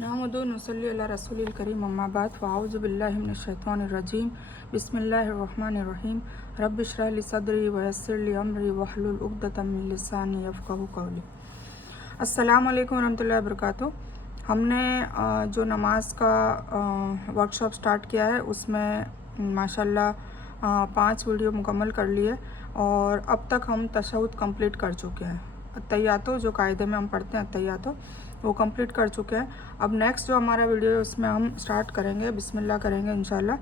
नहमदु नसल्ली अला रसूलिल करीम अम्मा बाद फ़अऊज़ु बिल्लाहि मिनश शैतानिर रजीम बिस्मिल्लाहिर रहमानिर रहीम रब्बि इश्रह ली सदरी व यस्सिर ली अमरी वहलुल उक़दतम मिन लिसानी यफ़क़हू क़ौली। अस्सलामु अलैकुम रहमतुल्लाहि व बरकातुहू। हमने जो नमाज का वर्कशॉप स्टार्ट किया है उसमें माशाल्लाह 5 वीडियो मुकम्मल कर लिए और अब तक हम तशहुद कंप्लीट कर चुके हैं। अत्तहियातो जो कायदे में हम पढ़ते हैं अत्तहियातो वो कंप्लीट कर चुके हैं। अब नेक्स्ट जो हमारा वीडियो है उसमें हम स्टार्ट करेंगे, बिस्मिल्लाह करेंगे इंशाल्लाह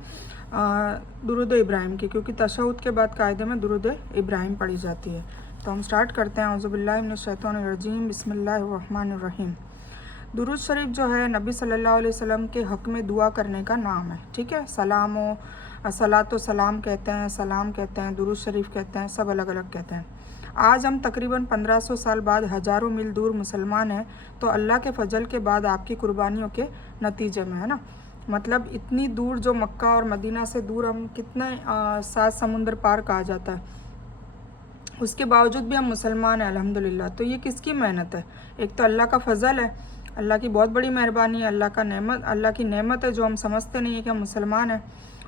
दुरूद इब्राहिम की, क्योंकि तशहुद के बाद कायदे में दुरूद इब्राहिम पढ़ी जाती है। तो हम स्टार्ट करते हैं। औज़ु बिल्लाहि मिनश शैतानिर रजीम बिस्मिल्लाहिर रहमानिर रहीम। दुरूद शरीफ जो है नबी सल्लल्लाहु अलैहि वसल्लम के हक़ में दुआ करने का नाम है। ठीक है, सलाम व सलातो सलाम कहते हैं, सलाम कहते हैं, दुरूद शरीफ कहते हैं, सब अलग अलग कहते हैं। आज हम तकरीबन 1500 साल बाद हज़ारों मील दूर मुसलमान हैं, तो अल्लाह के फजल के बाद आपकी कुर्बानियों के नतीजे में, है ना। मतलब इतनी दूर जो मक्का और मदीना से दूर हम कितने 7 समुंदर पार कहा जाता है, उसके बावजूद भी हम मुसलमान हैं अल्हम्दुलिल्लाह। तो ये किसकी मेहनत है? एक तो अल्लाह का फ़ज़ल है, अल्लाह की बहुत बड़ी मेहरबानी है, अल्लाह की नेमत है जो हम समझते नहीं है कि हम मुसलमान हैं।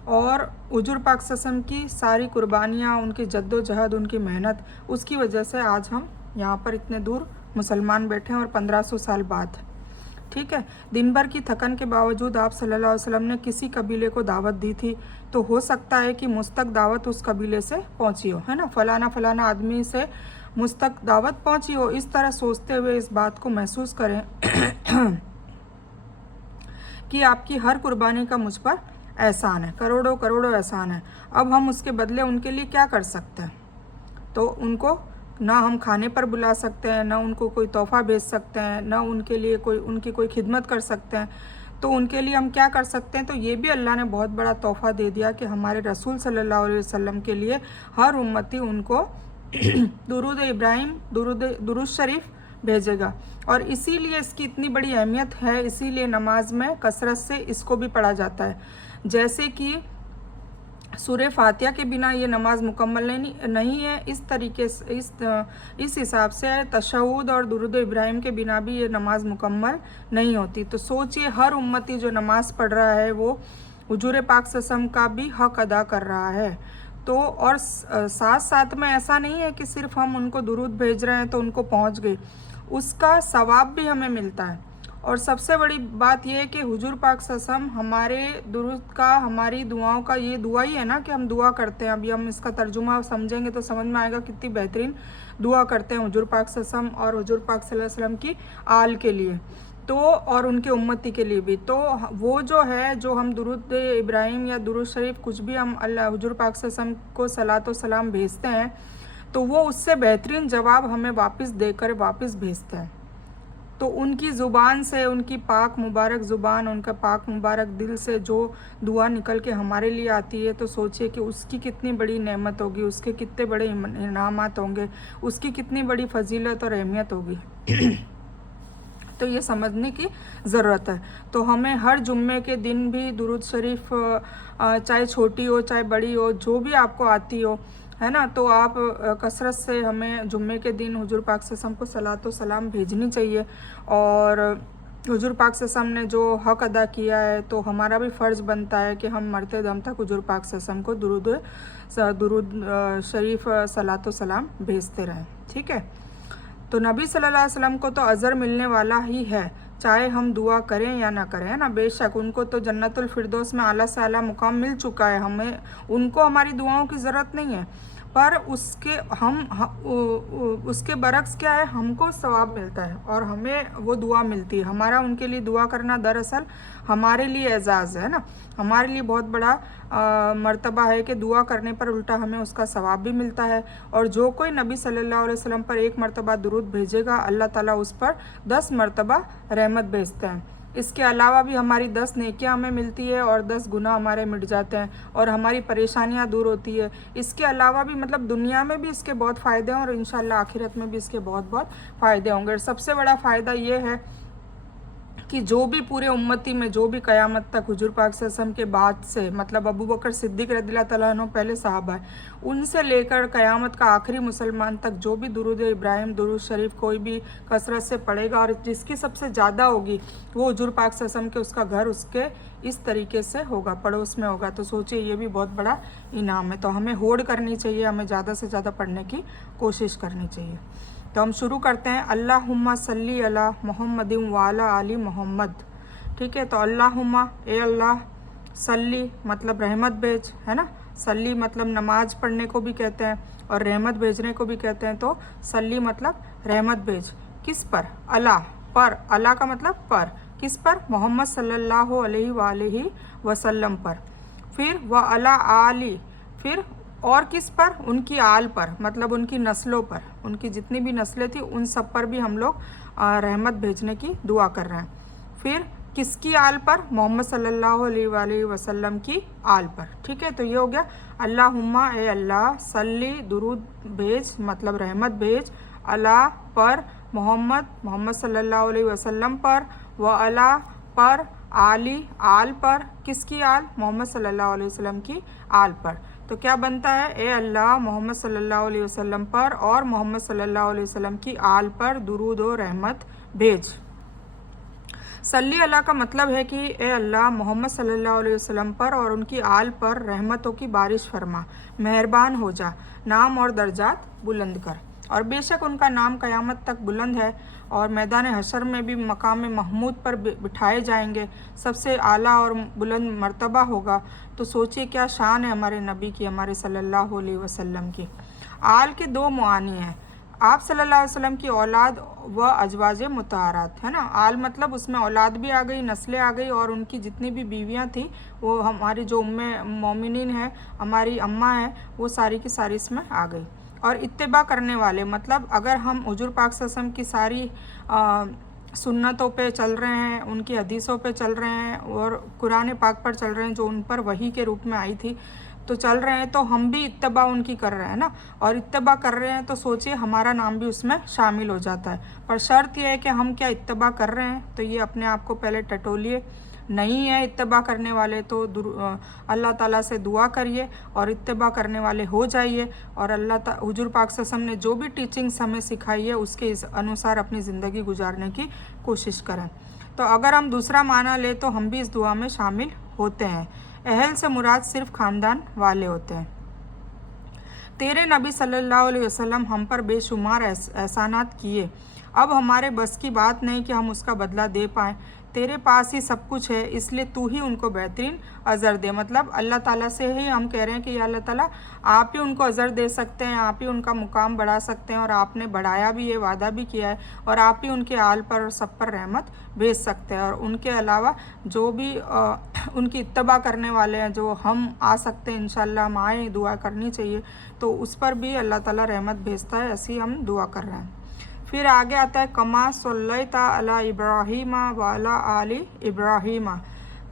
और हुजूर पाक सल्लल्लाहु अलैहि वसल्लम की सारी कुर्बानियाँ, उनकी जद्दोजहद, उनकी मेहनत, उसकी वजह से आज हम यहाँ पर इतने दूर मुसलमान बैठे हैं और 1500 साल बाद। ठीक है, दिन भर की थकन के बावजूद आप सल्लल्लाहु अलैहि वसल्लम ने किसी कबीले को दावत दी थी, तो हो सकता है कि मुझ तक दावत उस कबीले से पहुँची हो, है ना। फ़लाना फ़लाना आदमी से मुझ तक दावत पहुँची हो, इस तरह सोचते हुए इस बात को महसूस करें कि आपकी हर कुर्बानी का मुझ पर एहसान है, करोड़ों करोड़ों एहसान है। अब हम उसके बदले उनके लिए क्या कर सकते हैं? तो उनको ना हम खाने पर बुला सकते हैं, ना उनको कोई तोहफ़ा भेज सकते हैं, ना उनके लिए उनकी कोई खिदमत कर सकते हैं। तो उनके लिए हम क्या कर सकते हैं? तो ये भी अल्लाह ने बहुत बड़ा तोहफ़ा दे दिया कि हमारे रसूल सल्लल्लाहु अलैहि वसल्लम के लिए हर उम्मती उनको दुरूद इब्राहिम, दुरूद शरीफ भेजेगा। और इसीलिए इसकी इतनी बड़ी अहमियत है, इसीलिए नमाज में कसरत से इसको भी पढ़ा जाता है। जैसे कि सूरह फातिहा के बिना ये नमाज मुकम्मल नहीं है, इस तरीके से इस हिसाब से तशहुद और दुरूद इब्राहिम के बिना भी ये नमाज मुकम्मल नहीं होती। तो सोचिए, हर उम्मती जो नमाज पढ़ रहा है वो हुजूर पाक सल्लल्लाहु अलैहि वसल्लम का भी हक़ अदा कर रहा है। तो और साथ साथ में ऐसा नहीं है कि सिर्फ हम उनको दुरूद भेज रहे हैं तो उनको पहुंच गई, उसका सवाब भी हमें मिलता है। और सबसे बड़ी बात यह है कि हुजूर पाक सल्लल्लाहु अलैहि वसल्लम हमारे दुरूद का, हमारी दुआओं का, ये दुआ ही है ना कि हम दुआ करते हैं। अभी हम इसका तर्जुमा समझेंगे तो समझ में आएगा कितनी बेहतरीन दुआ करते हैं हुजूर पाक सल्लल्लाहु अलैहि वसल्लम और हुजूर पाक सल्लल्लाहु अलैहि वसल्लम की आल के लिए, तो और उनके उम्मती के लिए भी। तो वो जो है, जो हम दुरूद इब्राहिम या दुरूद शरीफ कुछ भी हम अल्लाह हुजूर पाक सल्लल्लाहु अलैहि वसल्लम को सलातो सलाम भेजते हैं, तो वो उससे बेहतरीन जवाब हमें वापस देकर वापस भेजते हैं। तो उनकी ज़ुबान से, उनकी पाक मुबारक ज़ुबान, उनका पाक मुबारक दिल से जो दुआ निकल के हमारे लिए आती है, तो सोचिए कि उसकी कितनी बड़ी नेमत होगी, उसके कितने बड़े इनामात होंगे, उसकी कितनी बड़ी फजीलत और अहमियत होगी। तो ये समझने की ज़रूरत है। तो हमें हर जुम्मे के दिन भी दुरूद शरीफ, चाहे छोटी हो चाहे बड़ी हो, जो भी आपको आती हो, है ना, तो आप कसरत से हमें जुम्मे के दिन हुजूर पाक सल्लल्लाहु अलैहि वसल्लम को सलातो सलाम भेजनी चाहिए। और हुजूर पाक सल्लल्लाहु अलैहि वसल्लम ने जो हक़ अदा किया है, तो हमारा भी फ़र्ज़ बनता है कि हम मरते दम तक हुजूर पाक सल्लल्लाहु अलैहि वसल्लम को दुरूद शरीफ सलातो सलाम भेजते रहें। ठीक है, तो नबी सल्लल्लाहु अलैहि वसल्लम को तो अज़र मिलने वाला ही है, चाहे हम दुआ करें या ना करें, है ना। बेशक उनको तो जन्नतुल फिरदौस में आला से आला मुकाम मिल चुका है, हमें उनको हमारी दुआओं की ज़रूरत नहीं है। पर उसके बरक्स क्या है, हमको सवाब मिलता है और हमें वो दुआ मिलती है। हमारा उनके लिए दुआ करना दरअसल हमारे लिए एजाज़ है ना, हमारे लिए बहुत बड़ा मर्तबा है कि दुआ करने पर उल्टा हमें उसका सवाब भी मिलता है। और जो कोई नबी सल्लल्लाहु अलैहि वसल्लम पर 1 मरतबा दुरूद भेजेगा, अल्लाह ताला उस पर 10 मरतबा रहमत भेजते हैं। इसके अलावा भी हमारी 10 नेकियां हमें मिलती है और 10 गुनाह हमारे मिट जाते हैं और हमारी परेशानियां दूर होती है। इसके अलावा भी मतलब दुनिया में भी इसके बहुत फ़ायदे हैं और इंशाल्लाह आखिरत में भी इसके बहुत बहुत फ़ायदे होंगे। और सबसे बड़ा फ़ायदा ये है कि जो भी पूरे उम्मती में जो भी क़यामत तक हुजूर पाक सल्लल्लाहु अलैहि वसल्लम के बाद से, मतलब अबू बकर सिद्दीक़ रज़ियल्लाहु तआला अन्हु पहले सहाबा है, उनसे लेकर क़यामत का आखिरी मुसलमान तक जो भी दुरूद इब्राहिम दुरूद शरीफ कोई भी कसरत से पढ़ेगा और जिसकी सबसे ज़्यादा होगी वो हुजूर पाक सल्लल्लाहु अलैहि वसल्लम के उसका घर उसके इस तरीके से होगा, पड़ोस में होगा। तो सोचिए ये भी बहुत बड़ा इनाम है। तो हमें होड़ करनी चाहिए, हमें ज़्यादा से ज़्यादा पढ़ने की कोशिश करनी चाहिए। तो हम शुरू करते हैं। अल्लाहुम्मा सल्ली अला मुहम्मदिन व अला आली मोहम्मद। ठीक है, तो अल्लाहुम्मा, ए अल्लाह, सल्ली मतलब रहमत भेज, है ना। सल्ली मतलब नमाज पढ़ने को भी कहते हैं और रहमत भेजने को भी कहते हैं। तो सल्ली मतलब रहमत भेज, किस पर? अला पर, अला का मतलब पर, किस पर? मोहम्मद सल्लल्लाहु अलैहि वसल्लम पर। फिर व अला आली, फिर और किस पर? उनकी आल पर, मतलब उनकी नस्लों पर, उनकी जितनी भी नस्लें थी उन सब पर भी हम लोग रहमत भेजने की दुआ कर रहे हैं। फिर किसकी आल पर? मोहम्मद सल्लल्लाहु अलैहि वसल्लम की आल पर। ठीक है, तो ये हो गया अल्लाहुम्मा, ए अल्लाह, सल्ली दुरूद भेज मतलब रहमत भेज, अला पर, मोहम्मद सल्लल्लाहु अलैहि वसल्लम पर, व अला पर, आली आल पर, किसकी आल? मोहम्मद सल्लल्लाहु अलैहि वसल्लम की आल पर। तो क्या बनता है? ए अल्लाह, मोहम्मद सल्लल्लाहु अलैहि वसल्लम पर और मोहम्मद सल्लल्लाहु अलैहि वसल्लम की आल पर दुरूद और रहमत भेज। सल्ली अल्लाह का मतलब है कि ए अल्लाह, मोहम्मद सल्लल्लाहु अलैहि वसल्लम पर और उनकी आल पर रहमतों की बारिश फरमा, मेहरबान हो जा, नाम और दर्जात बुलंद कर। और बेशक उनका नाम क़यामत तक बुलंद है और मैदान हशर में भी मकाम महमूद पर बिठाए जाएंगे, सबसे आला और बुलंद मर्तबा होगा। तो सोचिए क्या शान है हमारे नबी की, हमारे सल्लल्लाहु अलैहि वसल्लम की। आल के दो मुआनी हैं, आप सल्लल्लाहु अलैहि वसल्लम की औलाद व अजवाज मुताहरात, है ना। आल मतलब उसमें औलाद भी आ गई, नस्लें आ गई और उनकी जितनी भी बीवियां थी वो हमारी जो उम्मे मोमिनीन है, हमारी अम्मा है, वो सारी की सारी इसमें आ गई। और इत्तिबा करने वाले मतलब अगर हम हुजूर पाक सल्लल्लाहु अलैहि वसल्लम की सारी सुन्नतों पे चल रहे हैं, उनकी हदीसों पे चल रहे हैं और कुरान पाक पर चल रहे हैं जो उन पर वही के रूप में आई थी, तो चल रहे हैं, तो हम भी इत्तिबा उनकी कर रहे हैं ना। और इत्तिबा कर रहे हैं तो सोचिए हमारा नाम भी उसमें शामिल हो जाता है। पर शर्त यह है कि हम क्या इत्तिबा कर रहे हैं, तो ये अपने आप को पहले टटोलिए। नहीं है इत्तिबा करने वाले तो अल्लाह ताला से दुआ करिए और इत्तिबा करने वाले हो जाइए और हुजूर पाक सल्लल्लाहु अलैहि वसल्लम ने जो भी टीचिंग्स हमें सिखाई है उसके अनुसार अपनी ज़िंदगी गुजारने की कोशिश करें। तो अगर हम दूसरा माना ले तो हम भी इस दुआ में शामिल होते हैं। अहल से मुराद सिर्फ ख़ानदान वाले होते हैं। तेरे नबी सल्लल्लाहु अलैहि वसल्लम हम पर बेशुमार एहसानात किए, अब हमारे बस की बात नहीं कि हम उसका बदला दे पाएँ। तेरे पास ही सब कुछ है, इसलिए तू ही उनको बेहतरीन अज़र दे। मतलब अल्लाह ताला से ही हम कह रहे हैं कि या अल्लाह ताला आप ही उनको अज़र दे सकते हैं, आप ही उनका मुकाम बढ़ा सकते हैं और आपने बढ़ाया भी है, वादा भी किया है और आप ही उनके आल पर और सब पर रहमत भेज सकते हैं। और उनके अलावा जो भी उनकी इत्तबा करने वाले हैं, जो हम आ सकते हैं इंशाअल्लाह, हम आए, दुआ करनी चाहिए, तो उस पर भी अल्लाह ताला रहमत भेजता है। ऐसी हम दुआ कर रहे हैं। फिर आगे आता है कमा सल्लैता अला इब्राहीमा व अला आली इब्राहीमा।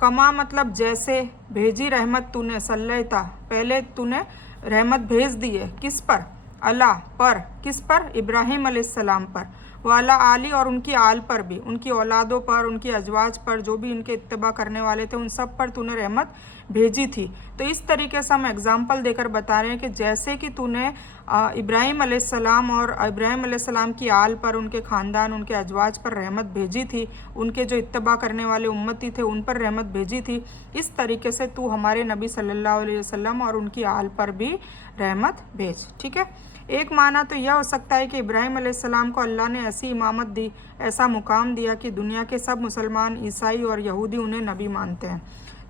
कमा मतलब जैसे, भेजी रहमत तूने, सल्लैता पहले तूने रहमत भेज दी है, किस पर? अला पर, किस पर? इब्राहीम अलैहिस्सलाम पर, व अला आली और उनकी आल पर भी, उनकी औलादों पर, उनकी अजवाज पर, जो भी इनके इत्तिबा करने वाले थे उन सब पर तूने रहमत भेजी थी। तो इस तरीके से हम एग्जाम्पल देकर बता रहे हैं कि जैसे कि तूने इब्राहीम अलैहिस्सलाम और इब्राहीम अलैहिस्सलाम की आल पर, उनके ख़ानदान, उनके अजवाज पर रहमत भेजी थी, उनके जो इत्तिबा करने वाले उम्मती थे उन पर रहमत भेजी थी, इस तरीके से तू हमारे नबी सल्लल्लाहु अलैहि वसल्लम और उनकी आल पर भी रहमत भेज। ठीक है, एक माना तो यह हो सकता है कि इब्राहीम अलैहिस्सलाम को अल्लाह ने ऐसी इमामत दी, ऐसा मुकाम दिया कि दुनिया के सब मुसलमान, ईसाई और यहूदी उन्हें नबी मानते हैं।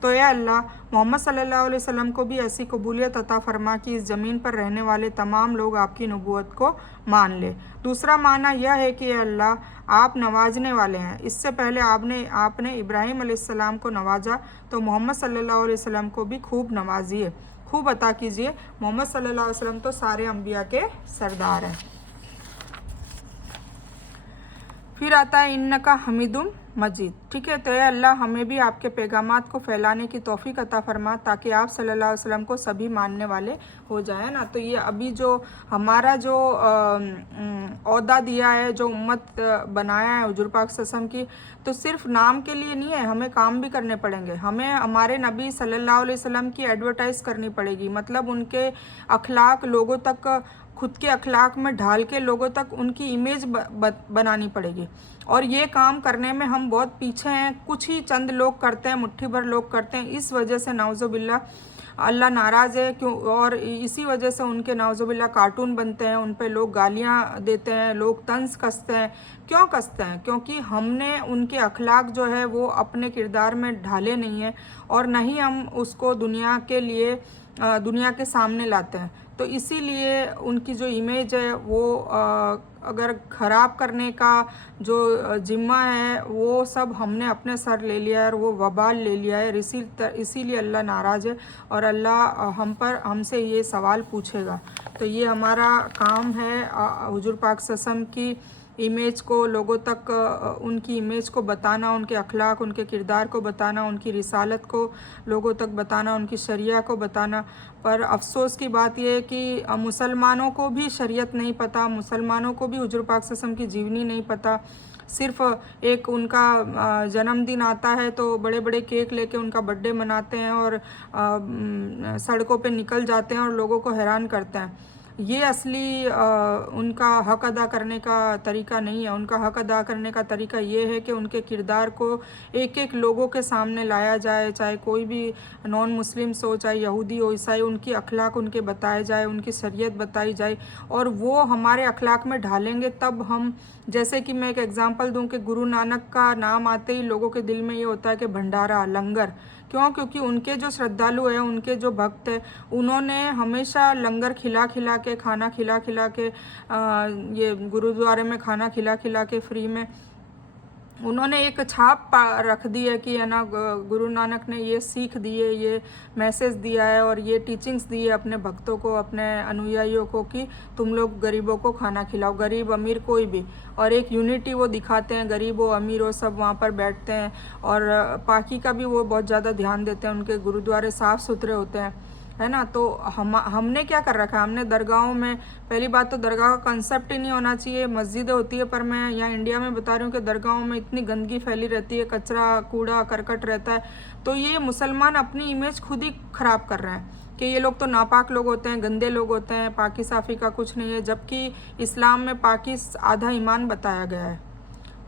तो या अल्लाह, मोहम्मद सल्लल्लाहु अलैहि वसल्लम को भी ऐसी कबूलियत अता फरमा कि इस ज़मीन पर रहने वाले तमाम लोग आपकी नबूवत को मान ले। दूसरा माना यह है कि अल्लाह, आप नवाजने वाले हैं। इससे पहले आपने इब्राहीम अलैहिस्सलाम को नवाजा, तो मोहम्मद सल्लल्लाहु अलैहि वसल्लम को भी खूब नवाजिए, खूब अता कीजिए। मोहम्मद सल्लल्लाहु अलैहि वसल्लम तो सारे अम्बिया के सरदार हैं। फिर आता है इन्नका हमीदुम मजीद। ठीक है, तो ये अल्लाह हमें भी आपके पैगामात को फैलाने की तौफीक अता फरमा ताकि आप सल्लल्लाहु अलैहि वसल्लम को सभी मानने वाले हो जाए ना। तो ये अभी जो हमारा जो ओहदा दिया है, जो उम्मत बनाया है हुजूर पाक सल्लल्लाहु अलैहि वसल्लम की, तो सिर्फ नाम के लिए नहीं है, हमें काम भी करने पड़ेंगे। हमें हमारे नबी सल्लल्लाहु अलैहि वसल्लम की एडवर्टाइज़ करनी पड़ेगी, मतलब उनके अखलाक लोगों तक, खुद के अखलाक में ढाल के लोगों तक उनकी इमेज बनानी पड़ेगी। और ये काम करने में हम बहुत पीछे हैं, कुछ ही चंद लोग करते हैं, मुट्ठी भर लोग करते हैं। इस वजह से नाउज़ुबिल्लाह अल्लाह नाराज़ है क्यों, और इसी वजह से उनके नाउज़ुबिल्लाह कार्टून बनते हैं, उन पे लोग गालियाँ देते हैं, लोग तंज कसते हैं। क्यों कसते हैं? क्योंकि हमने उनके अखलाक जो है वो अपने किरदार में ढाले नहीं हैं, और न ही हम उसको दुनिया के लिए दुनिया के सामने लाते हैं। तो इसीलिए उनकी जो इमेज है वो अगर ख़राब करने का जो जिम्मा है वो सब हमने अपने सर ले लिया है, और वो वबाल ले लिया है। इसीलिए अल्लाह नाराज़ है, और अल्लाह हमसे ये सवाल पूछेगा। तो ये हमारा काम है हुजूर पाक सल्लल्लाहु अलैहि वसल्लम की इमेज को लोगों तक, उनकी इमेज को बताना, उनके अखलाक, उनके किरदार को बताना, उनकी रिसालत को लोगों तक बताना, उनकी शरिया को बताना। पर अफसोस की बात यह है कि मुसलमानों को भी शरीयत नहीं पता, मुसलमानों को भी हुजूर पाक सल्लल्लाहु अलैहि वसल्लम की जीवनी नहीं पता। सिर्फ एक उनका जन्मदिन आता है तो बड़े बड़े केक लेके उनका बर्थडे मनाते हैं, और सड़कों पे निकल जाते हैं और लोगों को हैरान करते हैं। ये असली उनका हक़ अदा करने का तरीका नहीं है। उनका हक़ अदा करने का तरीका ये है कि उनके किरदार को एक एक लोगों के सामने लाया जाए, चाहे कोई भी नॉन मुस्लिम्स हो, चाहे यहूदी हो, ईसाई, उनकी अखलाक उनके बताए जाए, उनकी शरीयत बताई जाए, और वो हमारे अखलाक में ढालेंगे तब हम। जैसे कि मैं एक एग्ज़ाम्पल दूं कि गुरु नानक का नाम आते ही लोगों के दिल में ये होता है कि भंडारा, लंगर। क्यों? क्योंकि उनके जो श्रद्धालु हैं, उनके जो भक्त हैं, उन्होंने हमेशा लंगर खिला खिला के, खाना खिला खिला के, ये गुरुद्वारे में खाना खिला खिला के फ्री में उन्होंने एक छाप रख दी है कि है ना, गुरु नानक ने ये सीख दी है, ये मैसेज दिया है और ये टीचिंग्स दी है अपने भक्तों को, अपने अनुयायियों को, कि तुम लोग गरीबों को खाना खिलाओ, गरीब अमीर कोई भी। और एक यूनिटी वो दिखाते हैं, गरीब हो अमीर हो सब वहाँ पर बैठते हैं, और पाकी का भी वो बहुत ज़्यादा ध्यान देते हैं। उनके गुरुद्वारे साफ़ सुथरे होते हैं, है ना। तो हमने क्या कर रखा है, हमने दरगाहों में, पहली बात तो दरगाह का कंसेप्ट ही नहीं होना चाहिए। मस्जिदें होती है, पर मैं यहाँ इंडिया में बता रही हूँ कि दरगाहों में इतनी गंदगी फैली रहती है, कचरा कूड़ा करकट रहता है। तो ये मुसलमान अपनी इमेज खुद ही ख़राब कर रहे हैं कि ये लोग तो नापाक लोग होते हैं, गंदे लोग होते हैं, पाकी साफ़ी का कुछ नहीं है, जबकि इस्लाम में पाकी आधा ईमान बताया गया है।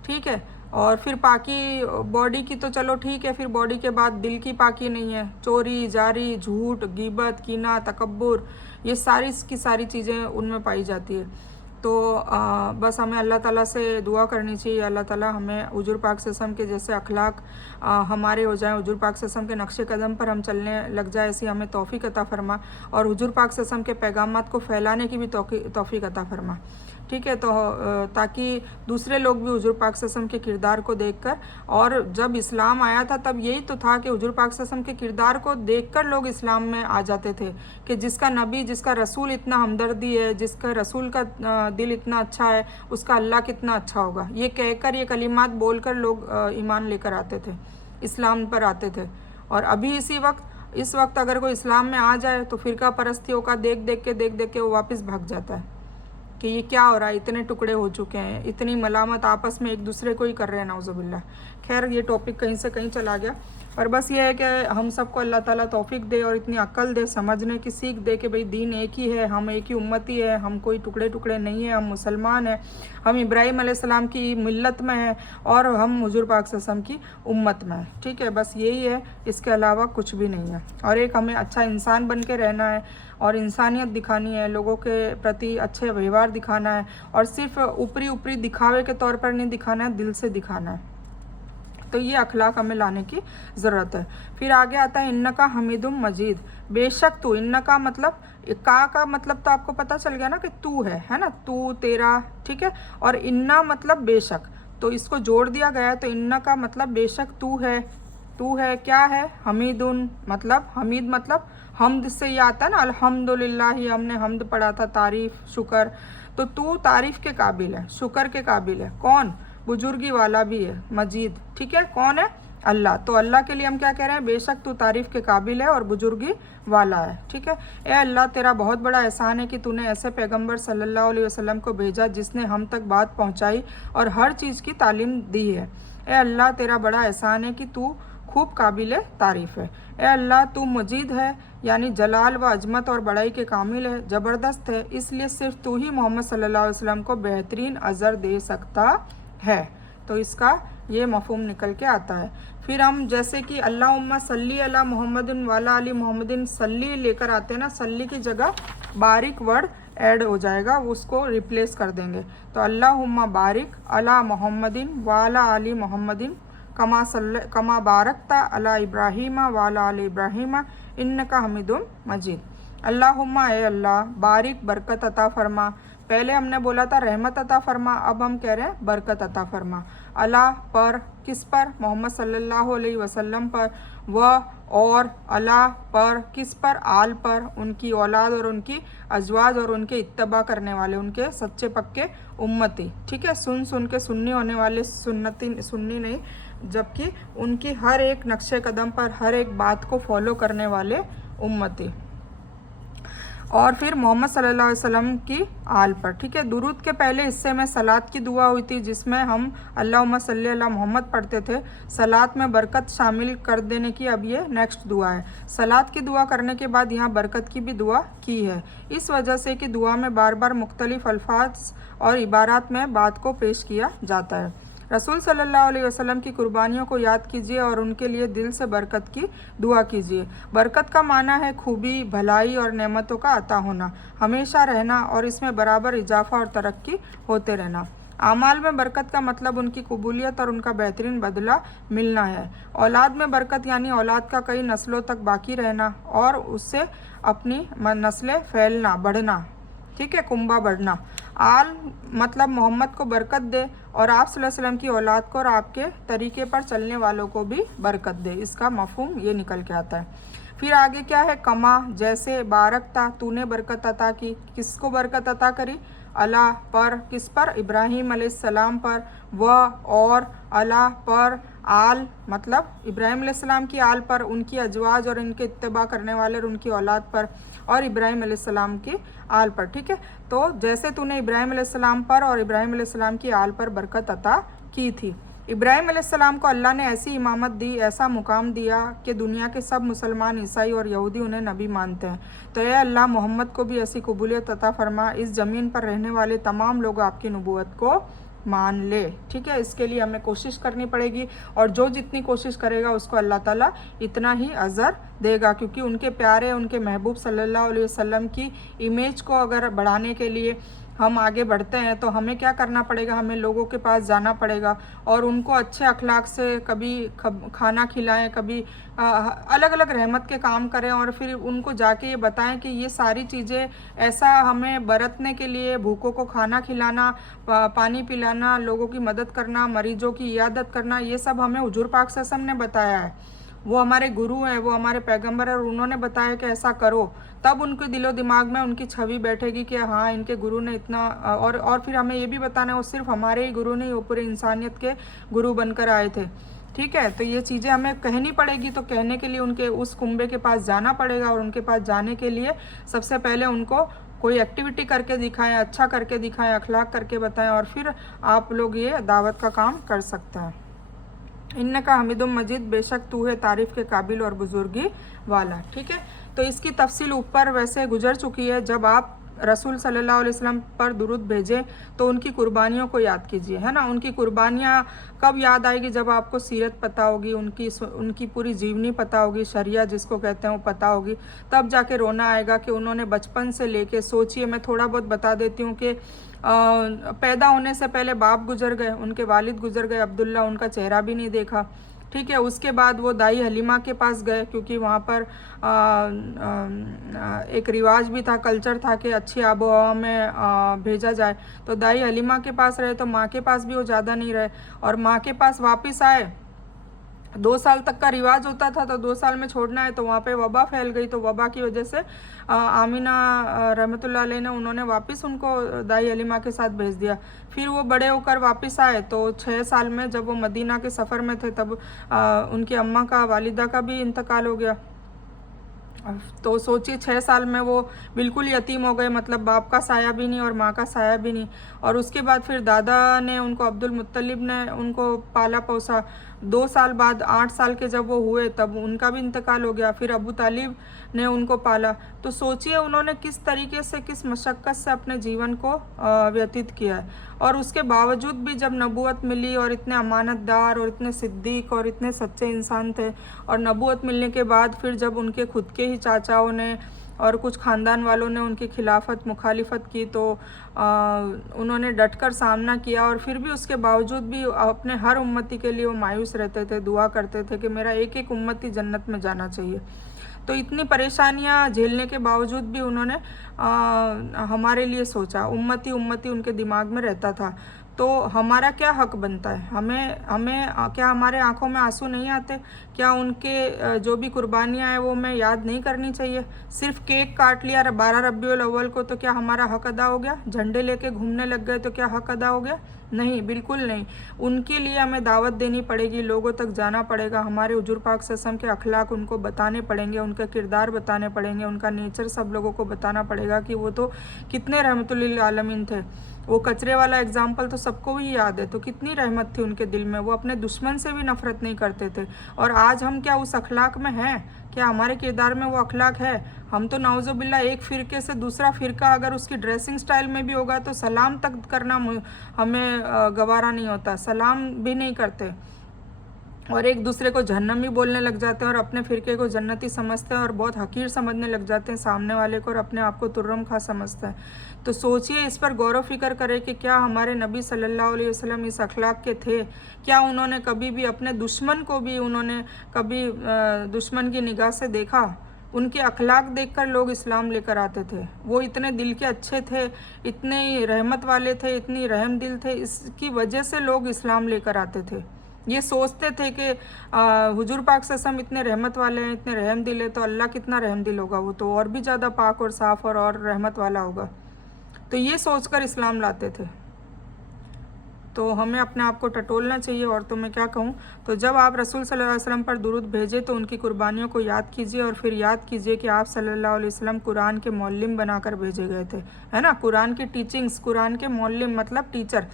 ठीक है, और फिर पाकी बॉडी की तो चलो ठीक है, फिर बॉडी के बाद दिल की पाकी नहीं है। चोरी, जारी, झूठ, गीबत, कीना, तकब्बुर, ये सारी की सारी चीज़ें उनमें पाई जाती है। तो बस हमें अल्लाह ताला से दुआ करनी चाहिए, अल्लाह ताला हमें हुजूर पाक सल्लल्लाहु अलैहि वसल्लम के जैसे अखलाक हमारे हो जाएं, हुजूर पाक सल्लल्लाहु अलैहि वसल्लम के नक्शे कदम पर हम चलने लग जाए, ऐसी हमें तौफीक अता फरमा, और हुजूर पाक सल्लल्लाहु अलैहि वसल्लम के पैगामात को फैलाने की भी तौफीक अता फरमा। ठीक है, तो ताकि दूसरे लोग भी हुजूर पाक सल्लल्लाहु अलैहि वसल्लम के किरदार को देखकर, और जब इस्लाम आया था तब यही तो था कि हुजूर पाक सल्लल्लाहु अलैहि वसल्लम के किरदार को देखकर लोग इस्लाम में आ जाते थे, कि जिसका नबी, जिसका रसूल इतना हमदर्दी है, जिसका रसूल का दिल इतना अच्छा है, उसका अल्लाह कितना अच्छा होगा। ये कहकर, ये कलिमात बोलकर लोग ईमान लेकर आते थे, इस्लाम पर आते थे। और अभी इस वक्त अगर कोई इस्लाम में आ जाए तो फ़िरका परस्तियों का देख देख के वो वापस भाग जाता है कि ये क्या हो रहा है, इतने टुकड़े हो चुके हैं, इतनी मलामत आपस में एक दूसरे को ही कर रहे हैं, नाउज़ुबिल्लाह। खैर, ये टॉपिक कहीं से कहीं चला गया, और बस ये है कि हम सबको अल्लाह ताला तौफीक दे और इतनी अक्ल दे, समझने की सीख दे कि भाई दीन एक ही है, हम एक ही उम्मती है, हम कोई टुकड़े टुकड़े नहीं है, हम मुसलमान हैं, हम इब्राहीम अलैहिस्सलाम की मिल्लत में हैं, और हम हुजूर पाक सल्लल्लाहु अलैहि वसल्लम की उम्मत में हैं। ठीक है, बस यही है, इसके अलावा कुछ भी नहीं है। और एक हमें अच्छा इंसान बन के रहना है, और इंसानियत दिखानी है, लोगों के प्रति अच्छे व्यवहार दिखाना है, और सिर्फ ऊपरी ऊपरी दिखावे के तौर पर नहीं दिखाना है, दिल से दिखाना है। तो ये अखलाक हमें लाने की ज़रूरत है। फिर आगे आता है इन्नका हमीदुम मजीद, बेशक तू। इन्नका मतलब, का मतलब तो आपको पता चल गया ना कि तू है ना, तू, तेरा। ठीक है, और इन्ना मतलब बेशक, तो इसको जोड़ दिया गया है। तो इन्नका मतलब बेशक तू है। तू है क्या है? हमीदुन मतलब, हमीद मतलब हमद से ये आता है ना, अल्हम्दुलिल्लाह, हमने हमद पढ़ा था, तारीफ़, शुक्र। तो तू तारीफ़ के काबिल है, शुक्र के काबिल है। कौन? बुजुर्गी वाला भी है, मजीद। ठीक है, कौन है? अल्लाह। तो अल्लाह के लिए हम क्या कह रहे हैं? बेशक तू तारीफ़ के काबिल है और बुजुर्गी वाला है। ठीक है, ए अल्लाह तेरा बहुत बड़ा एहसान है कि तूने ऐसे पैगंबर सल्लल्लाहु अलैहि वसल्लम को भेजा जिसने हम तक बात पहुंचाई और हर चीज़ की तालीम दी है। ए अल्लाह तेरा बड़ा एहसान है कि तू खूब काबिल तारीफ़ है। ए अल्लाह तू मजीद है, यानी जलाल व अजमत और बड़ाई के कामिल है, ज़बरदस्त है, इसलिए सिर्फ तू ही मोहम्मद सल्लल्लाहु अलैहि वसल्लम को बेहतरीन अज़र दे सकता है। तो इसका ये मफ़हूम निकल के आता है। फिर हम जैसे कि अल्लाहुम्मा सल्ली अला मोहम्मदिन वाला अली मोहम्मदिन, सल्ली लेकर आते हैं ना, सल्ली की जगह बारिक वर्ड ऐड हो जाएगा, उसको रिप्लेस कर देंगे। तो अल्लाहुम्मा बारिक अला मोहम्मदिन वाला अली मोहम्मदिन कमा बारकता अला इब्राहीमा वाला अली इब्राहीमा इन्नका हमीदुम मजीद। अल्लाहुम्मा ए अल्लाह, बारिक बरकत अता फरमा। पहले हमने बोला था रहमत अता फरमा, अब हम कह रहे हैं बरकत अता फरमा। अला पर, किस पर? मोहम्मद सल्लल्लाहु अलैहि वसल्लम पर। व और अला पर, किस पर? आल पर, उनकी औलाद और उनकी अजवाज और उनके इत्तबा करने वाले, उनके सच्चे पक्के उम्मती। ठीक है, सुन के सुन्नी होने वाले, सुन्नी नहीं, जबकि उनकी हर एक नक्शे कदम पर हर एक बात को फॉलो करने वाले उम्मती। और फिर मोहम्मद सल्लल्लाहु अलैहि वसल्लम की आल पर। ठीक है, दुरूद के पहले हिस्से में सलात की दुआ हुई थी, जिसमें हम अल्लाहुम्मा सल्ली अला मोहम्मद पढ़ते थे। सलात में बरकत शामिल कर देने की अब ये नेक्स्ट दुआ है। सलात की दुआ करने के बाद यहाँ बरकत की भी दुआ की है, इस वजह से कि दुआ में बार बार मुख्तलिफ अल्फाज और इबारात में बात को पेश किया जाता है। रसूल सल्लल्लाहु अलैहि वसल्लम की कुर्बानियों को याद कीजिए और उनके लिए दिल से बरकत की दुआ कीजिए। बरकत का माना है खूबी, भलाई और नेमतों का अता होना, हमेशा रहना और इसमें बराबर इजाफा और तरक्की होते रहना। आमाल में बरकत का मतलब उनकी कबूलियत और उनका बेहतरीन बदला मिलना है। औलाद में बरकत यानी औलाद का कई नस्लों तक बाकी रहना और उससे अपनी नस्लें फैलना, बढ़ना। ठीक है, कुंबा बढ़ना। आल मतलब मोहम्मद को बरकत दे और आप सल्लल्लाहु अलैहि वसल्लम की औलाद को और आपके तरीके पर चलने वालों को भी बरकत दे। इसका मफहूम ये निकल के आता है। फिर आगे क्या है? कमा, जैसे बारकता, तूने बरकत अता की। किसको बरकत अता करी? अला पर, किस पर? इब्राहीम अलैहिस्सलाम पर। व और अला पर, आल मतलब इब्राहीम अलैहिस्सलाम की आल पर, उनकी अजवाज और इनके इत्तबा करने वाले और उनकी औलाद पर, और इब्राहीम अलैहिस्सलाम की आल पर। ठीक है, तो जैसे तूने इब्राहीम अलैहिस्सलाम पर और इब्राहीम अलैहिस्सलाम की आल पर बरकत अता की थी। इब्राहीम अलैहिस्सलाम को अल्लाह ने ऐसी इमामत दी, ऐसा मुकाम दिया कि दुनिया के सब मुसलमान, ईसाई और यहूदी उन्हें नबी मानते हैं। तो ये अल्लाह मोहम्मद को भी ऐसी कबूलियत अता फरमा, इस ज़मीन पर रहने वाले तमाम लोग आपकी नबूवत को मान ले। ठीक है, इसके लिए हमें कोशिश करनी पड़ेगी और जो जितनी कोशिश करेगा उसको अल्लाह ताला इतना ही अज़र देगा, क्योंकि उनके प्यारे, उनके महबूब सल्लल्लाहु अलैहि वसल्लम की इमेज को अगर बढ़ाने के लिए हम आगे बढ़ते हैं तो हमें क्या करना पड़ेगा? हमें लोगों के पास जाना पड़ेगा और उनको अच्छे अखलाक से कभी खाना खिलाएं, कभी अलग अलग रहमत के काम करें और फिर उनको जाके ये बताएं कि ये सारी चीज़ें ऐसा हमें बरतने के लिए, भूखों को खाना खिलाना, पानी पिलाना, लोगों की मदद करना, मरीजों की इयादत करना, ये सब हमें हुजूर पाक सल्लल्लाहु अलैहि वसल्लम ने बताया है। वो हमारे गुरु हैं, वो हमारे पैगंबर हैं और उन्होंने बताया कि ऐसा करो, तब उनके दिलो दिमाग में उनकी छवि बैठेगी कि हाँ इनके गुरु ने इतना। और फिर हमें ये भी बताना है वो सिर्फ हमारे ही गुरु नहीं, वो पूरे इंसानियत के गुरु बनकर आए थे। ठीक है, तो ये चीज़ें हमें कहनी पड़ेगी। तो कहने के लिए उनके उस कुंबे के पास जाना पड़ेगा और उनके पास जाने के लिए सबसे पहले उनको कोई एक्टिविटी करके दिखाएं, अच्छा करके दिखाएं, अखलाक करके बताएं और फिर आप लोग ये दावत का काम कर सकते हैं। इन्नका हमीदुम मजीद, बेशक तू है तारीफ़ के काबिल और बुजुर्गी वाला। ठीक है, तो इसकी तफसील ऊपर वैसे गुजर चुकी है। जब आप रसूल सल्लल्लाहु अलैहि वसल्लम पर दुरूद भेजें तो उनकी कुर्बानियों को याद कीजिए, है ना। उनकी कुर्बानियाँ कब याद आएगी? जब आपको सीरत पता होगी, उनकी पूरी जीवनी पता होगी, शरिया जिसको कहते हैं वो पता होगी, तब जाके रोना आएगा कि उन्होंने बचपन से लेके, सोचिए मैं थोड़ा बहुत बता देती हूँ कि पैदा होने से पहले बाप गुजर गए, उनके वालिद गुजर गए, अब्दुल्ला, उनका चेहरा भी नहीं देखा। ठीक है, उसके बाद वो दाई हलीमा के पास गए क्योंकि वहाँ पर एक रिवाज भी था, कल्चर था कि अच्छी आबो हवा में भेजा जाए। तो दाई हलीमा के पास रहे, तो माँ के पास भी वो ज़्यादा नहीं रहे और माँ के पास वापस आए 2 साल तक का रिवाज होता था, तो 2 साल में छोड़ना है, तो वहाँ पे वबा फैल गई, तो वबा की वजह से आमीना रहमतुल्लाह अलैह ने उन्होंने वापस उनको दाई हलीमा के साथ भेज दिया। फिर वो बड़े होकर वापस आए, तो 6 साल में जब वो मदीना के सफ़र में थे, तब उनकी अम्मा का, वालिदा का भी इंतकाल हो गया। तो सोचिए 6 साल में वो बिल्कुल यतीम हो गए, मतलब बाप का साया भी नहीं और माँ का साया भी नहीं। और उसके बाद फिर दादा ने उनको, अब्दुल मुत्तलिब ने उनको पाला पोसा। 2 साल बाद 8 साल के जब वो हुए, तब उनका भी इंतकाल हो गया। फिर अबू तालिब ने उनको पाला। तो सोचिए उन्होंने किस तरीके से, किस मशक्क़त से अपने जीवन को व्यतीत किया है। और उसके बावजूद भी जब नबूवत मिली, और इतने अमानतदार और इतने सिद्दीक और इतने सच्चे इंसान थे, और नबूवत मिलने के बाद फिर जब उनके खुद के ही चाचाओं ने और कुछ ख़ानदान वालों ने उनकी खिलाफत, मुखालिफत की, तो उन्होंने डटकर सामना किया। और फिर भी उसके बावजूद भी अपने हर उम्मती के लिए वो मायूस रहते थे, दुआ करते थे कि मेरा एक एक उम्मती जन्नत में जाना चाहिए। तो इतनी परेशानियां झेलने के बावजूद भी उन्होंने हमारे लिए सोचा। उम्मती उम्मती उनके दिमाग में रहता था। तो हमारा क्या हक बनता है? हमें हमें क्या हमारे आंखों में आंसू नहीं आते? क्या उनके जो भी कुर्बानियाँ हैं वो हमें याद नहीं करनी चाहिए? सिर्फ केक काट लिया 12 रबीउल अव्वल को, तो क्या हमारा हक अदा हो गया? झंडे लेके घूमने लग गए तो क्या हक अदा हो गया? नहीं, बिल्कुल नहीं। उनके लिए हमें दावत देनी पड़ेगी, लोगों तक जाना पड़ेगा, हमारे हुजूर पाक सल्लल्लाहु अलैहि वसल्लम के अखलाक उनको बताने पड़ेंगे, उनका किरदार बताने पड़ेंगे, उनका नेचर सब लोगों को बताना पड़ेगा कि वो तो कितने रहमतुल आलमीन थे। वो कचरे वाला एग्जाम्पल तो सबको ही याद है, तो कितनी रहमत थी उनके दिल में, वो अपने दुश्मन से भी नफरत नहीं करते थे। और आज हम क्या उस अखलाक में हैं? क्या हमारे किरदार में वो अखलाक है? हम तो नाउज़ुबिल्ला एक फ़िरके से दूसरा फ़िरका अगर उसकी ड्रेसिंग स्टाइल में भी होगा तो सलाम तक करना हमें गवारा नहीं होता, सलाम भी नहीं करते, और एक दूसरे को जहन्नमी बोलने लग जाते हैं, और अपने फ़िरके को जन्नती समझते हैं, और बहुत हकीर समझने लग जाते हैं सामने वाले को, और अपने आप को तुर्रम खा समझते हैं। तो सोचिए, इस पर गौर व फिक्र करें कि क्या हमारे नबी सल्लल्लाहु अलैहि वसल्लम इस अखलाक के थे? क्या उन्होंने कभी भी अपने दुश्मन को भी, उन्होंने कभी दुश्मन की निगाह से देखा? उनके अखलाक देखकर लोग इस्लाम लेकर आते थे। वो इतने दिल के अच्छे थे, इतने रहमत वाले थे, इतनी रहम दिल थे, इसकी वजह से लोग इस्लाम लेकर आते थे। ये सोचते थे कि हुजूर पाक सल्लल्लाहु अलैहि वसल्लम इतने रहमत वाले हैं, इतने रहम दिल है, तो अल्लाह कितना रहम दिल होगा, वो तो और भी ज़्यादा पाक और साफ़ और रहमत वाला होगा। तो ये सोचकर इस्लाम लाते थे। तो हमें अपने आप को टटोलना चाहिए। और तो मैं क्या कहूँ, तो जब आप रसूल सल्लल्लाहु अलैहि वसल्लम पर दुरूद भेजें तो उनकी कुर्बानियों को याद कीजिए, और फिर याद कीजिए कि आप सल्लल्लाहु अलैहि वसल्लम कुरान के मौल्लिम बनाकर भेजे गए थे, है ना। कुरान की टीचिंग्स, कुरान के मौल्लिम मतलब टीचर,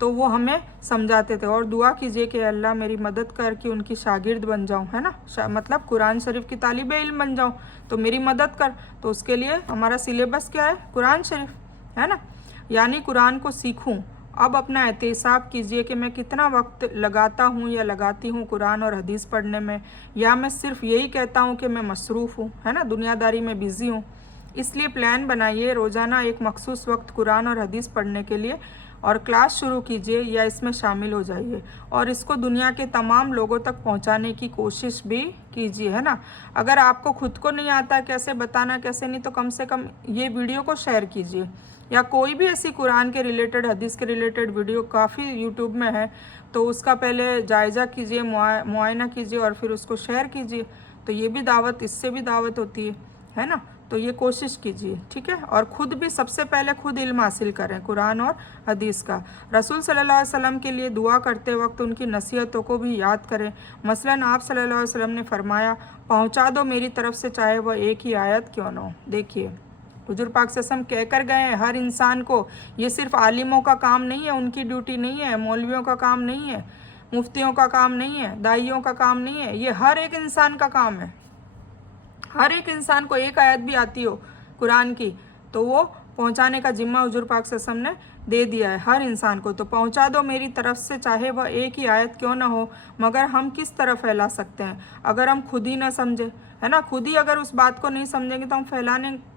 तो वो हमें समझाते थे। और दुआ कीजिए कि अल्लाह मेरी मदद कर कि उनकी शागिर्द बन जाऊँ, है ना, मतलब कुरान शरीफ की तालिब इल्म बन जाऊँ, तो मेरी मदद कर। तो उसके लिए हमारा सिलेबस क्या है? कुरान शरीफ, है ना, यानी कुरान को सीखूँ। अब अपना एहतिसाब कीजिए कि मैं कितना वक्त लगाता हूँ या लगाती हूँ कुरान और हदीस पढ़ने में, या मैं सिर्फ यही कहता हूँ कि मैं मसरूफ़ हूँ, है ना, दुनियादारी में बिज़ी हूँ। इसलिए प्लान बनाइए, रोज़ाना एक मखसूस वक्त कुरान और हदीस पढ़ने के लिए, और क्लास शुरू कीजिए या इसमें शामिल हो जाइए, और इसको दुनिया के तमाम लोगों तक पहुंचाने की कोशिश भी कीजिए, है ना। अगर आपको खुद को नहीं आता कैसे बताना, कैसे नहीं, तो कम से कम ये वीडियो को शेयर कीजिए, या कोई भी ऐसी कुरान के रिलेटेड, हदीस के रिलेटेड वीडियो काफ़ी यूट्यूब में है, तो उसका पहले जायज़ा कीजिए, मुआयना कीजिए, और फिर उसको शेयर कीजिए। तो ये भी दावत, इससे भी दावत होती है ना। तो ये कोशिश कीजिए, ठीक है। और ख़ुद भी सबसे पहले खुद इल्म हासिल करें कुरान और हदीस का। रसूल सल्लल्लाहु अलैहि वसल्लम के लिए दुआ करते वक्त उनकी नसीहतों को भी याद करें। मसलन आप सल्लल्लाहु अलैहि वसल्लम ने फरमाया, पहुंचा दो मेरी तरफ से चाहे वह एक ही आयत क्यों न हो। देखिए, हुजूर पाक सल्लल्लाहु अलैहि वसल्लम कह कर गए हैं हर इंसान को, ये सिर्फ आलिमों का काम नहीं है, उनकी ड्यूटी नहीं है, मौलवियों का काम नहीं है, मुफ्तियों का काम नहीं है, दाइयों का काम नहीं है, ये हर एक इंसान का काम है। हर एक इंसान को एक आयत भी आती हो कुरान की, तो वो पहुंचाने का जिम्मा हुजूर पाक सल्लल्लाहु अलैहि वसल्लम ने दे दिया है हर इंसान को। तो पहुंचा दो मेरी तरफ से चाहे वह एक ही आयत क्यों ना हो। मगर हम किस तरह फैला सकते हैं अगर हम खुद ही ना समझे, है ना। खुद ही अगर उस बात को नहीं समझेंगे तो हम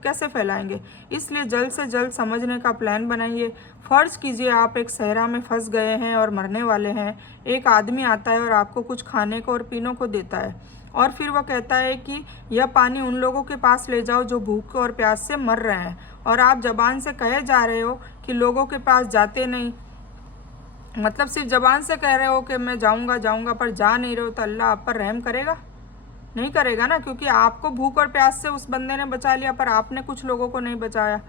कैसे फैलाएंगे। इसलिए जल्द से जल्द समझने का प्लान बनाइए। फ़र्ज़ कीजिए आप एक सहरा में फंस गए हैं और मरने वाले हैं। एक आदमी आता है और आपको कुछ खाने को और पीने को देता है, और फिर वह कहता है कि यह पानी उन लोगों के पास ले जाओ जो भूख और प्यास से मर रहे हैं, और आप ज़बान से कहे जा रहे हो कि लोगों के पास जाते नहीं, मतलब सिर्फ ज़बान से कह रहे हो कि मैं जाऊंगा जाऊंगा, पर जा नहीं रहे हो, तो अल्लाह आप पर रहम करेगा? नहीं करेगा ना, क्योंकि आपको भूख और प्यास से उस बंदे ने बचा लिया, पर आपने कुछ लोगों को नहीं बचाया।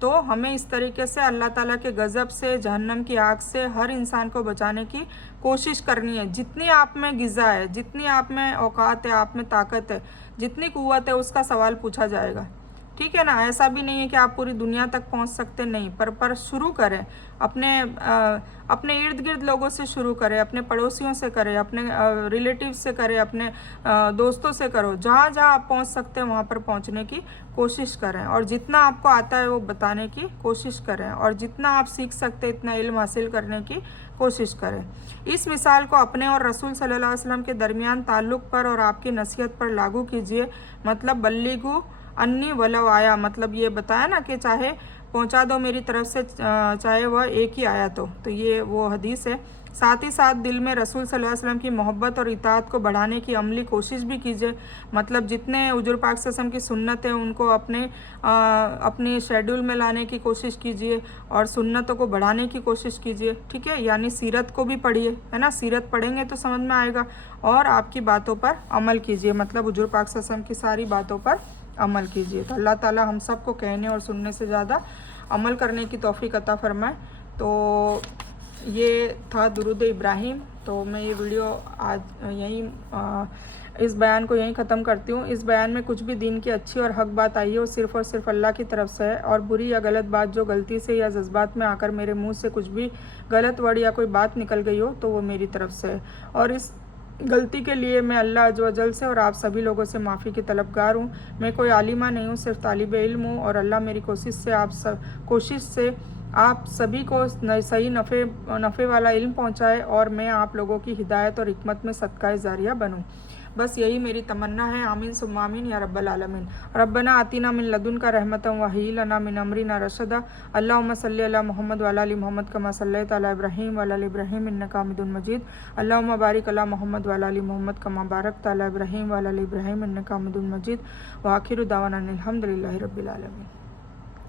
तो हमें इस तरीके से अल्लाह ताला के गज़ब से, जहन्नम की आग से हर इंसान को बचाने की कोशिश करनी है। जितनी आप में गिज़ा है, जितनी आप में औकात है, आप में ताकत है, जितनी क़ुव्वत है, उसका सवाल पूछा जाएगा। ठीक है ना। ऐसा भी नहीं है कि आप पूरी दुनिया तक पहुंच सकते, नहीं, पर शुरू करें। अपने इर्द गिर्द लोगों से शुरू करें, अपने पड़ोसियों से करें, अपने रिलेटिव से करें, अपने दोस्तों से करो। जहाँ जहाँ आप पहुँच सकते हैं वहाँ पर पहुँचने की कोशिश करें, और जितना आपको आता है वो बताने की कोशिश करें, और जितना आप सीख सकते हैं इतना इल्म हासिल करने की कोशिश करें। इस मिसाल को अपने और रसूल सल्लल्लाहु अलैहि वसल्लम के दरमियान ताल्लुक़ पर और आपकी नसीहत पर लागू कीजिए। मतलब बल्लिगु अन्नी वलो आया, मतलब ये बताया ना कि चाहे पहुंचा दो मेरी तरफ से, चाहे वह एक ही आया तो ये वो हदीस है। साथ ही साथ दिल में रसूल सल्लल्लाहु अलैहि वसल्लम की मोहब्बत और इताअत को बढ़ाने की अमली कोशिश भी कीजिए। मतलब जितने हुजूर पाक सल्लल्लाहु अलैहि वसल्लम की सुन्नत है उनको अपनी शेड्यूल में लाने की कोशिश कीजिए, और सुन्नतों को बढ़ाने की कोशिश कीजिए। ठीक है, यानी सीरत को भी पढ़िए, है ना। सीरत पढ़ेंगे तो समझ में आएगा, और आपकी बातों पर अमल कीजिए, मतलब हुजूर पाक सल्लल्लाहु अलैहि वसल्लम की सारी बातों पर अमल कीजिए। तो अल्लाह ताला हम सबको कहने और सुनने से ज़्यादा अमल करने की तौफीक अता फरमाए। तो ये था दुरूद इब्राहिम। तो मैं ये वीडियो आज इस बयान को यहीं ख़त्म करती हूँ। इस बयान में कुछ भी दीन की अच्छी और हक बात आई हो और सिर्फ अल्लाह की तरफ से है, और बुरी या गलत बात जो गलती से या जज्बात में आकर मेरे मुँह से कुछ भी गलत वर्ड या कोई बात निकल गई हो तो वो मेरी तरफ से है, और इस गलती के लिए मैं अल्लाह अज़्ज़ व जल से और आप सभी लोगों से माफ़ी की तलबगार हूँ। मैं कोई आलिमा नहीं हूँ, सिर्फ तालिब इल्म हूँ, और अल्लाह मेरी कोशिश से आप सभी को सही नफ़े वाला इल्म पहुँचाए, और मैं आप लोगों की हिदायत और हिकमत में सदका जारिया बनूँ। बस यही मेरी तमन्ना है। आमीन सुम्मा आमीन या रब्बल आलमीन। रब्बना आतिना मिन लदुनका रहमतन व हय्यि लना मिन अमरिना रशदा। अल्लाहुम्मा सल्लि अला मुहम्मद व अला आलि मुहम्मद कमा सल्लैता अला इब्राहीम व अला आलि इब्राहीम इन्नका हमीदुम मजीद। अल्लाहुम्मा बारिक अला मुहम्मद व अला आलि मुहम्मद कमा बारकता अला इब्राहीम व अला आलि इब्राहीम इन्नका हमीदुम मजीद। व आखिरु दावाना अनिल हम्दुलिल्लाहि रब्बिल आलमीन।